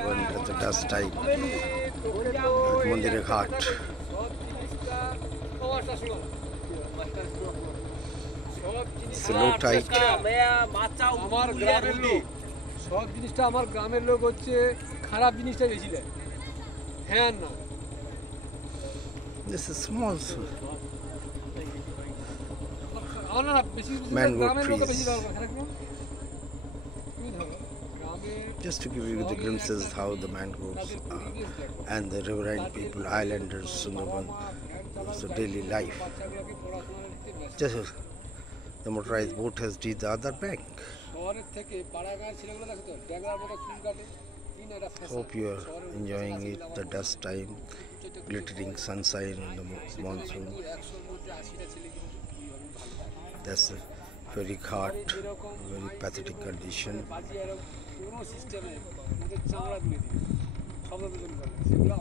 Sundarban at the dusk time. Mandir Ghat. It's low tide. আমার গ্রামের লোক সব জিনিসটা আমার গ্রামের লোক হচ্ছে খারাপ জিনিসটা বেশি দেয় হ্যাঁ না This is small না না বেশি mango গ্রামের লোক বেশি trees. দাও খারাপ না তুমি ধরো গ্রামে Just to give you the glimpses how the mangroves are and the riverine people, islanders, Sundarban, so daily life. Just the motorized boat has reached the other bank. শহরের থেকে পাড়াগাঁয়ের ছেলেগুলো দেখো তো ড্যাগলার মতো চুল কাটে Hope you are enjoying it, the dusk time, glittering sunshine in the monsoon. That's a very hard, very pathetic condition. কোনো সিস্টেমে ওদের চামড়া তুলে দিই শব্দ দূষণ করে সেগুলো